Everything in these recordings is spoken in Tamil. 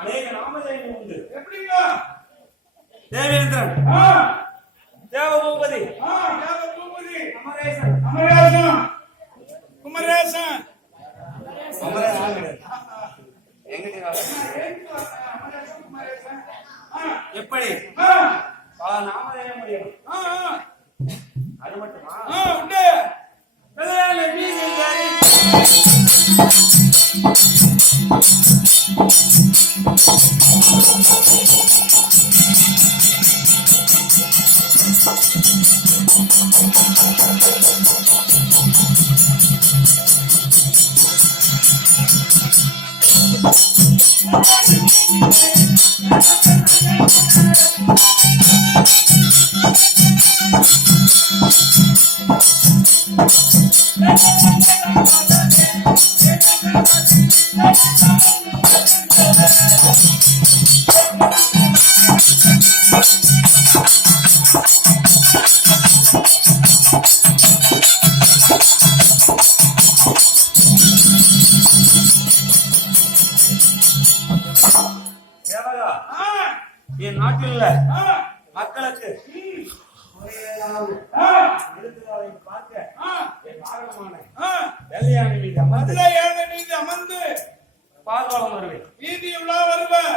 அநேக நாமதேயம் உண்டு. எப்படிங்க? தேவேந்திரன், தேவபூபதி, அமரேசன், குமரேசன், எப்படி பல நாமதேயம் முடியும்? அது மட்டுமா? உண்டு. என் நாட்டில் உள்ள மக்களுக்கு பார்க்க என் வாகனமான வெள்ளையானை மீது அமர்ந்து பால்வாளம் வருவேன். வீதி உலா வருவேன்.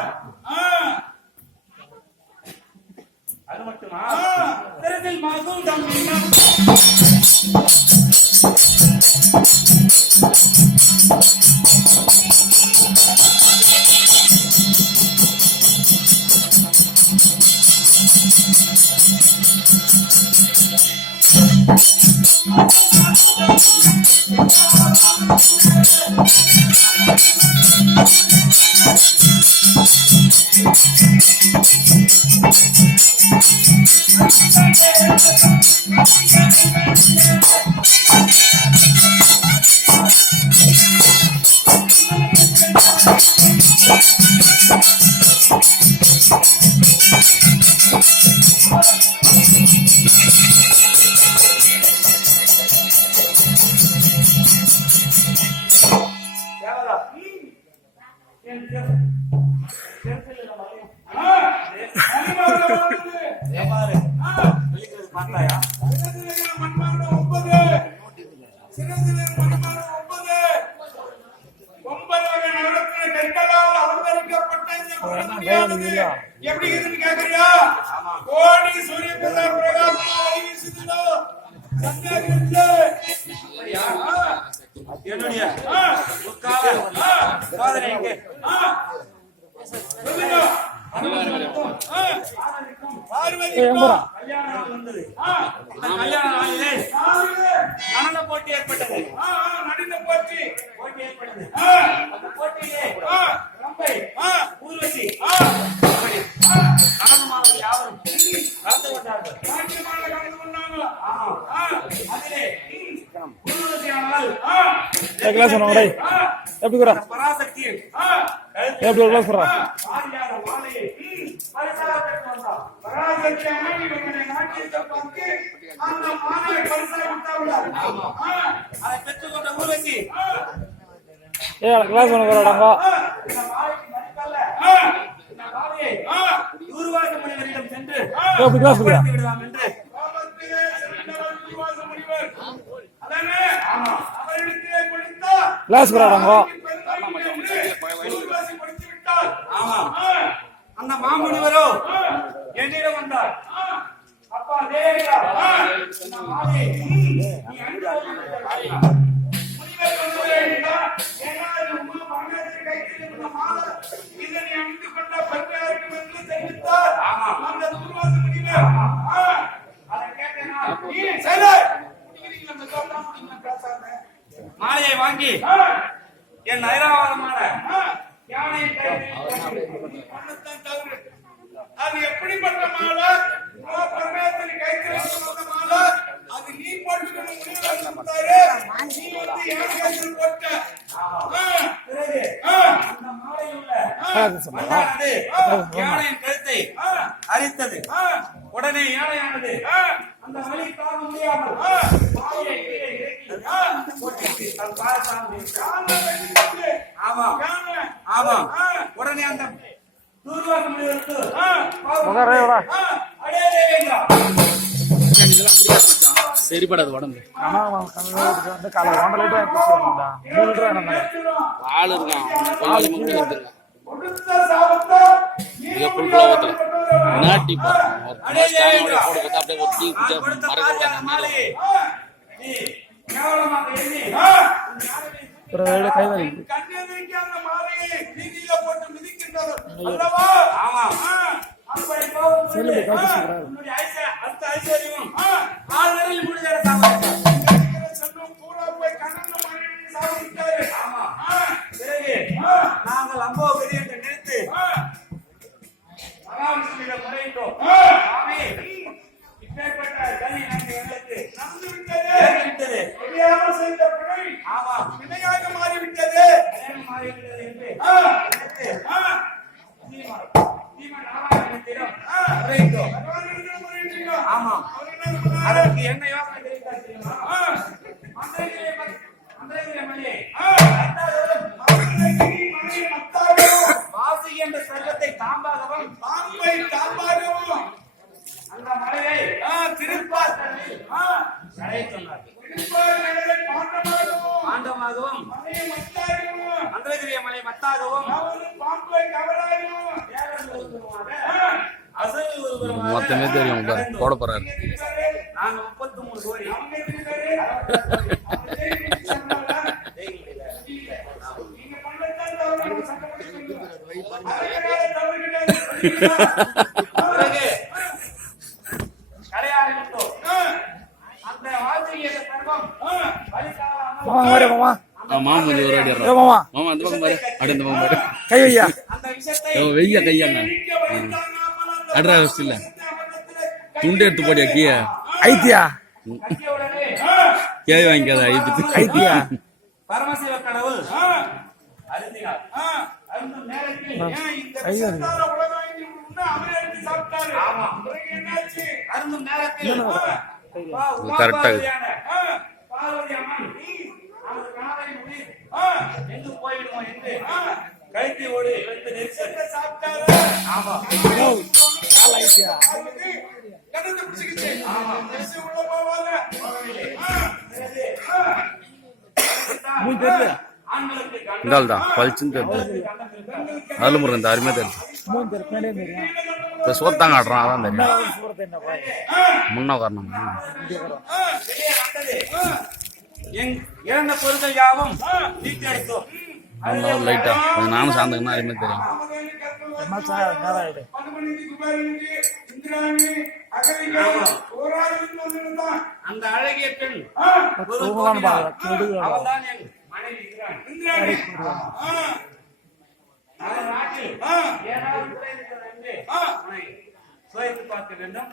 அது மட்டுமா? தெருவில் மாதும் தம்பினா எப்படி இருக்கு கேக்குறியா? கோடி சூரிய என்னுடைய போட்டி ஏற்பட்டது. அந்த போட்டியிலே ஊர்வசி யாவரும் கலந்து கொண்டார்கள். பராசக்தியை பெற்றுக்கொண்ட ஊர்வசி ஊர்வாச முனிவரிடம் சென்று விடலாம் என்று அந்த மாமுனிவரோ என்னிடம் வந்தார். அப்பா தேவியா இதனை அணிந்து கொண்ட பெண்களுக்கு என்று தெரிவித்தார். மண்ணானது யானையின் கழுத்தை அரித்தது. உடனே யானையானது அந்த வலி தாங்க முடியாமல் வாயை கீழே இறக்கி போட்டுச்சு. தன் பாதத்தால் ஆமாம் ஆமாம். உடனே அந்த தூர்வாச முனிவருக்கு அடே தேவேந்திரா சரிப்படாது உடம்பு ஆள் இருக்கான் நாட்டி அப்படியே ஒரு டீ நாங்கள் அம்போ பெரிய என்று நினைத்து மகாவிஷ்ணுவிடம் முறையிட்டோம். சாமி, இப்பேற்பட்ட கனி நமக்கு எங்களுக்கு நடந்துவிட்டது. ஆமா, வினையாக மாறிவிட்டது என்று நாராயணத்திடம் முறையிட்டோம். ஆமா, அதற்கு என்ன யோசனை தெரிவித்தார்? வாசி என்ற சர்வத்தை தாம்பாகவும் அந்த மலையை திருப்பார் சொன்னார். பாண்டமாகவும் மந்திரகிரிய மலை மத்தாகவும் மொத்தமே தெரியும் போட போறாரு. நாங்க 33 கோடி அந்த வாழ்க்கையை சர்வம் மாமா அந்த பக்கம் பாரு, அடுத்த பக்கம் பாரு, வெய்ய கையாங்க அட்ரா இல்ல துண்டு எடுத்து போடியா கீழ ஐத்தியா கேள்வி வாங்கிக்காத ஐத்தியா பரமசிவ கடவுள் அருந்தினார். அருந்தும் நேரத்தில் கரெக்டா பார்வதி அம்மன் நமது கணவரின் உயிர் எங்கு போயிடுவோம் என்று கைத்தியோடு எடுத்து நெரிசல் சாப்பிட்டாரு. ஆமா, தான் பழிச்சுன்னு தெரியுது. அதுல முறை இந்த அருமையா தெரியுது. சோத்தாங்க ஆடுறான், அதான் தெரியும். முன்ன காரணம் இறந்த பொருட்கள் யாவும் தீட்டடித்தோம். லைட்டா நானும் சார்ந்ததுன்னா அருமையா தெரியும். அந்த அழகிய பெண் அவள்தான் என் மனைவி இந்திராணி. நாட்டில் ஏதாவது குறை இருக்கிறது என்று சுவைத்து பார்க்க வேண்டும்.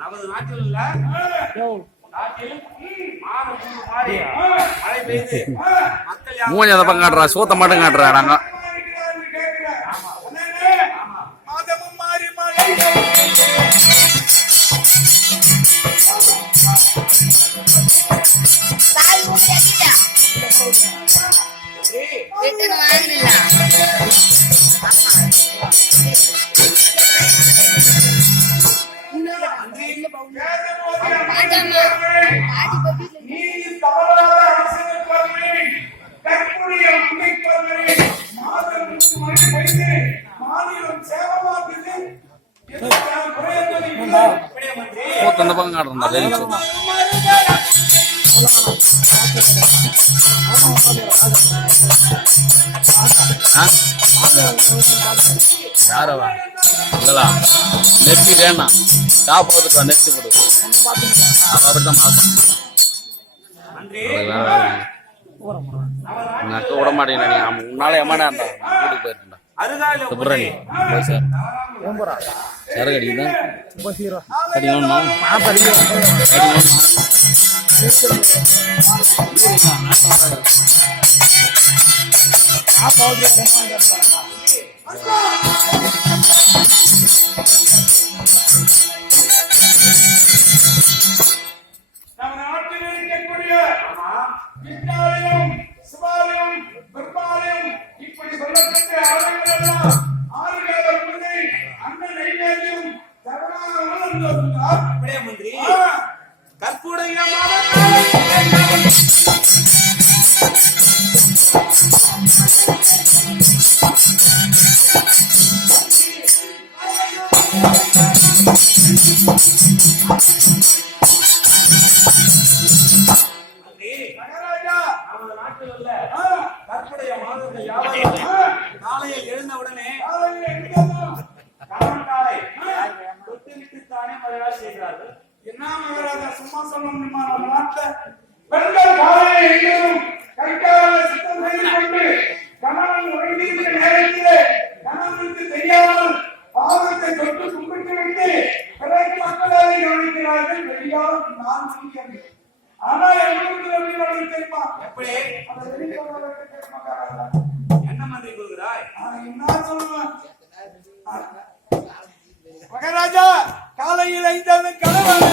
நமது நாட்டில் உள்ள நாட்டில் மழை பெய்து மக்கள் மூஞ்சி அதை பக்கம் காட்டுறா, சோத்த மட்டும் காட்டுறா. நாங்க மாநிலம் சேவமாக்குது அப்படியே மந்திரி அந்த பக்கம் காட்டுறா தெரிஞ்சு யாரவா இல்லா நெத்தி வேணா டாப் வந்துட்டு நெத்தி கொடு அப்படித்தான் பார்ப்பேன் மந்திரி எங்க அக்கா விட மாட்டேங்க முன்னாலே ஏமாடாண்டா வீட்டுக்கு போயிருக்கா அருகால சுப்ரணி சார் சரக்கு அடிக்குதா அடிக்கணுமா அடிக்கணுமா நம்ம நாட்டில் இருக்கக்கூடிய விஞ்ஞானியும் சிவாலயம் பெருமாளையும் இப்படி சொல்லப்பட்ட ஆலயங்கள் எல்லாம் ஆறுகால பூஜை அன்ன நைவேத்தியம் சரணாகமம் அப்படியே மந்திரி கற்புடையமான கற்புடைய மாதத்தை காலையில் எழுந்த உடனே தொட்டுவிட்டுத்தானே மகராஜ் செய்கிறார்கள். என்ன மகராஜா சும்மா சொல்லணுமா? நம்ம நாட்டில் பெண்கள் காலையில் எழுந்ததும் கைக்கால சுத்தம் செய்து கொண்டு கணவன் உறங்கியிருக்கிற நேரத்திலே கணவனுக்கு தெரியாமல் பாதத்தை தொட்டு கும்பிட்டு விட்டு பிறகு மக்களை கவனிக்கிறார்கள். வெளியால் 4 மணிக்கு. ஆனா எங்களுக்கு எப்படி தெரியுமா? எப்படி என்ன மந்திரி கொடுக்கிறாய்? என்ன சொல்லுவேன் மகாராஜா, காலையில் ஐந்தாவது கணவன்